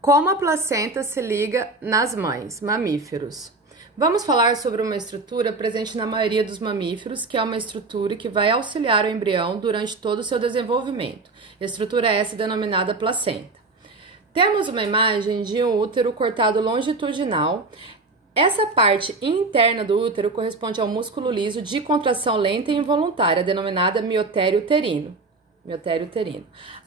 Como a placenta se liga nas mães, mamíferos. Vamos falar sobre uma estrutura presente na maioria dos mamíferos, que é uma estrutura que vai auxiliar o embrião durante todo o seu desenvolvimento. Estrutura essa denominada placenta. Temos uma imagem de um útero cortado longitudinal. Essa parte interna do útero corresponde ao músculo liso de contração lenta e involuntária, denominada miotério uterino.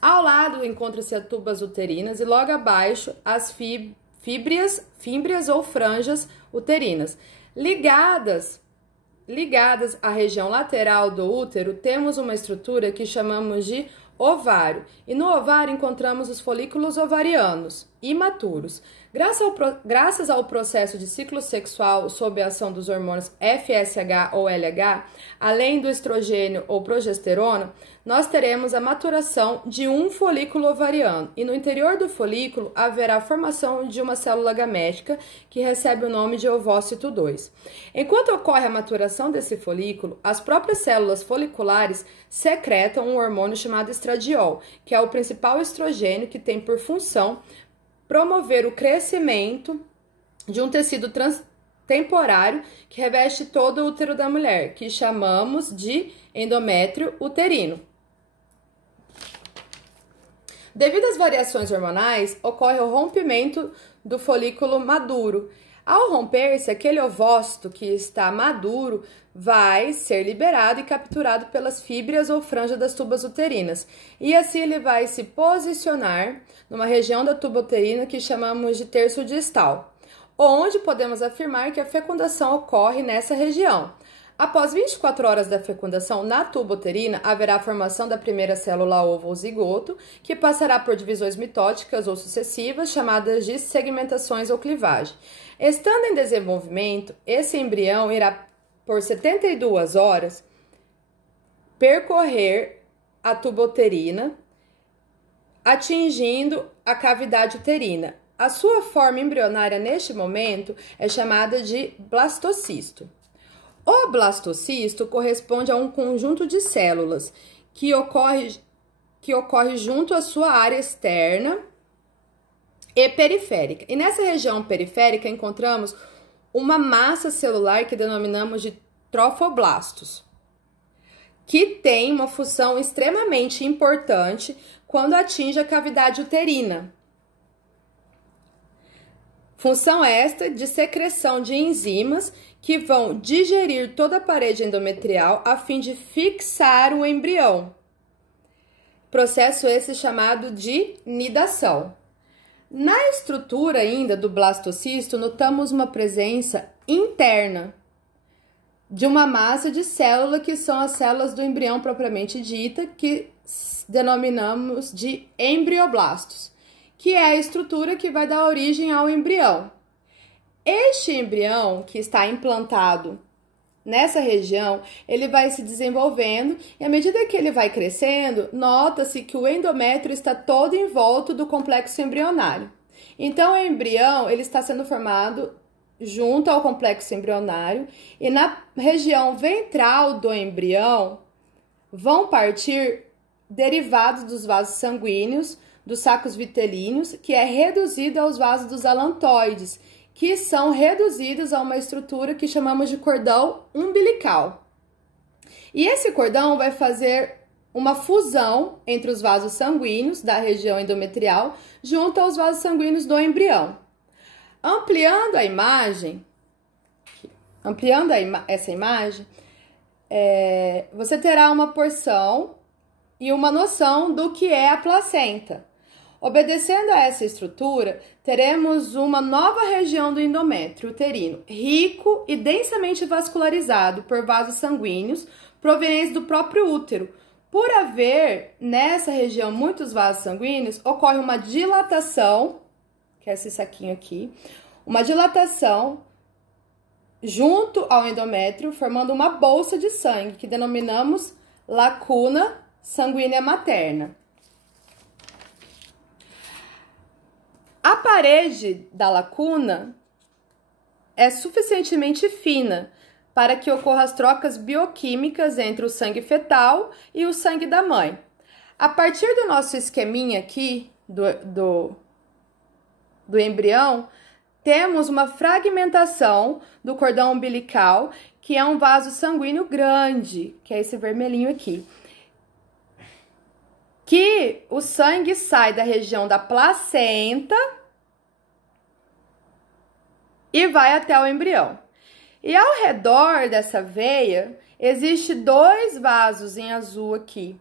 Ao lado encontra-se as tubas uterinas e logo abaixo as fímbrias ou franjas uterinas. Ligadas à região lateral do útero, temos uma estrutura que chamamos de ovário. E no ovário encontramos os folículos ovarianos, imaturos. Graças ao processo de ciclo sexual sob a ação dos hormônios FSH ou LH, além do estrogênio ou progesterona, nós teremos a maturação de um folículo ovariano. E no interior do folículo haverá a formação de uma célula gamética que recebe o nome de ovócito 2. Enquanto ocorre a maturação desse folículo, as próprias células foliculares secretam um hormônio chamado estradiol, que é o principal estrogênio que tem por função promover o crescimento de um tecido temporário que reveste todo o útero da mulher, que chamamos de endométrio uterino. Devido às variações hormonais, ocorre o rompimento do folículo maduro. Ao romper-se, aquele ovócito que está maduro vai ser liberado e capturado pelas fímbrias ou franjas das tubas uterinas. E assim ele vai se posicionar numa região da tuba uterina que chamamos de terço distal, onde podemos afirmar que a fecundação ocorre nessa região. Após 24 horas da fecundação, na tuba uterina, haverá a formação da primeira célula ovo ou zigoto, que passará por divisões mitóticas ou sucessivas, chamadas de segmentações ou clivagem. Estando em desenvolvimento, esse embrião irá, por 72 horas, percorrer a tuba uterina, atingindo a cavidade uterina. A sua forma embrionária, neste momento, é chamada de blastocisto. O blastocisto corresponde a um conjunto de células que ocorre junto à sua área externa e periférica. E nessa região periférica encontramos uma massa celular que denominamos de trofoblastos, que tem uma função extremamente importante quando atinge a cavidade uterina. Função esta de secreção de enzimas que vão digerir toda a parede endometrial a fim de fixar o embrião. Processo esse chamado de nidação. Na estrutura ainda do blastocisto, notamos uma presença interna de uma massa de célula que são as células do embrião propriamente dita, que denominamos de embrioblastos, que é a estrutura que vai dar origem ao embrião. Este embrião que está implantado nessa região, ele vai se desenvolvendo e à medida que ele vai crescendo, nota-se que o endométrio está todo em volta do complexo embrionário. Então, o embrião ele está sendo formado junto ao complexo embrionário e na região ventral do embrião vão partir derivados dos vasos sanguíneos, dos sacos vitelíneos, que é reduzido aos vasos dos alantoides, que são reduzidos a uma estrutura que chamamos de cordão umbilical. E esse cordão vai fazer uma fusão entre os vasos sanguíneos da região endometrial junto aos vasos sanguíneos do embrião. Ampliando essa imagem, você terá uma porção e uma noção do que é a placenta. Obedecendo a essa estrutura, teremos uma nova região do endométrio uterino, rico e densamente vascularizado por vasos sanguíneos provenientes do próprio útero. Por haver nessa região muitos vasos sanguíneos, ocorre uma dilatação, que é esse saquinho aqui, uma dilatação junto ao endométrio, formando uma bolsa de sangue, que denominamos lacuna sanguínea materna. A parede da lacuna é suficientemente fina para que ocorram as trocas bioquímicas entre o sangue fetal e o sangue da mãe. A partir do nosso esqueminha aqui, do embrião, temos uma fragmentação do cordão umbilical, que é um vaso sanguíneo grande, que é esse vermelhinho aqui. Que o sangue sai da região da placenta e vai até o embrião. E ao redor dessa veia, existe 2 vasos em azul aqui,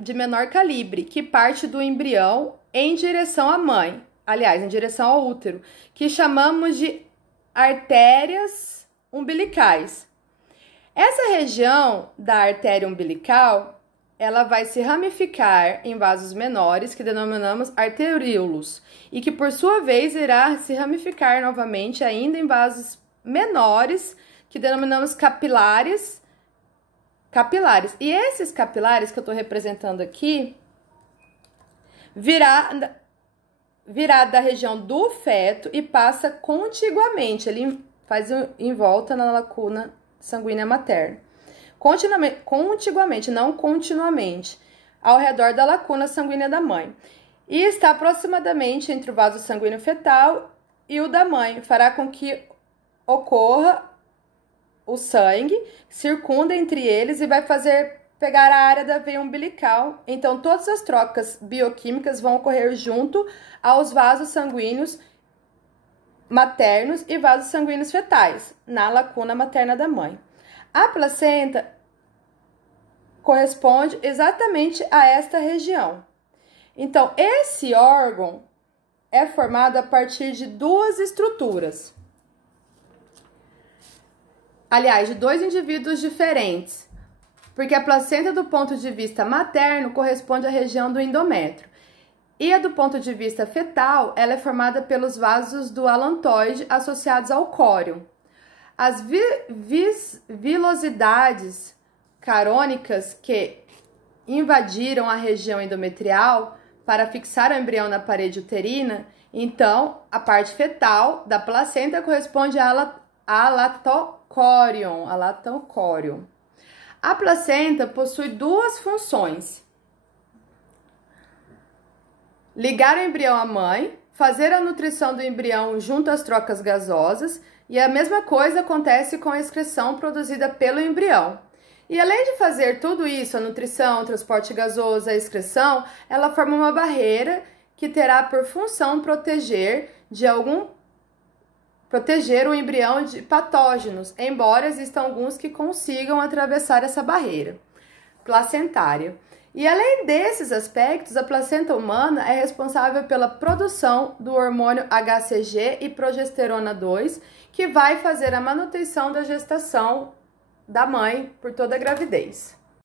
de menor calibre, que parte do embrião em direção à mãe, aliás, em direção ao útero, que chamamos de artérias umbilicais. Essa região da artéria umbilical, ela vai se ramificar em vasos menores, que denominamos arteríolos, e que por sua vez irá se ramificar novamente ainda em vasos menores, que denominamos capilares. E esses capilares que eu estou representando aqui, virá da região do feto e passa contiguamente, ele faz em volta na lacuna sanguínea materna. Contiguamente, não continuamente, ao redor da lacuna sanguínea da mãe. E está aproximadamente entre o vaso sanguíneo fetal e o da mãe, fará com que ocorra o sangue, circunda entre eles e vai pegar a área da veia umbilical. Então, todas as trocas bioquímicas vão ocorrer junto aos vasos sanguíneos maternos e vasos sanguíneos fetais, na lacuna materna da mãe. A placenta corresponde exatamente a esta região. Então, esse órgão é formado a partir de 2 estruturas. Aliás, de 2 indivíduos diferentes, porque a placenta, do ponto de vista materno, corresponde à região do endométrio. E a do ponto de vista fetal, ela é formada pelos vasos do alantoide associados ao córeo. As vilosidades carônicas que invadiram a região endometrial para fixar o embrião na parede uterina, então a parte fetal da placenta corresponde a latocórion. A placenta possui 2 funções: ligar o embrião à mãe, fazer a nutrição do embrião junto às trocas gasosas, e a mesma coisa acontece com a excreção produzida pelo embrião. E além de fazer tudo isso, a nutrição, o transporte gasoso, a excreção, ela forma uma barreira que terá por função proteger o embrião de patógenos, embora existam alguns que consigam atravessar essa barreira placentária. E além desses aspectos, a placenta humana é responsável pela produção do hormônio HCG e progesterona 2, que vai fazer a manutenção da gestação da mãe por toda a gravidez.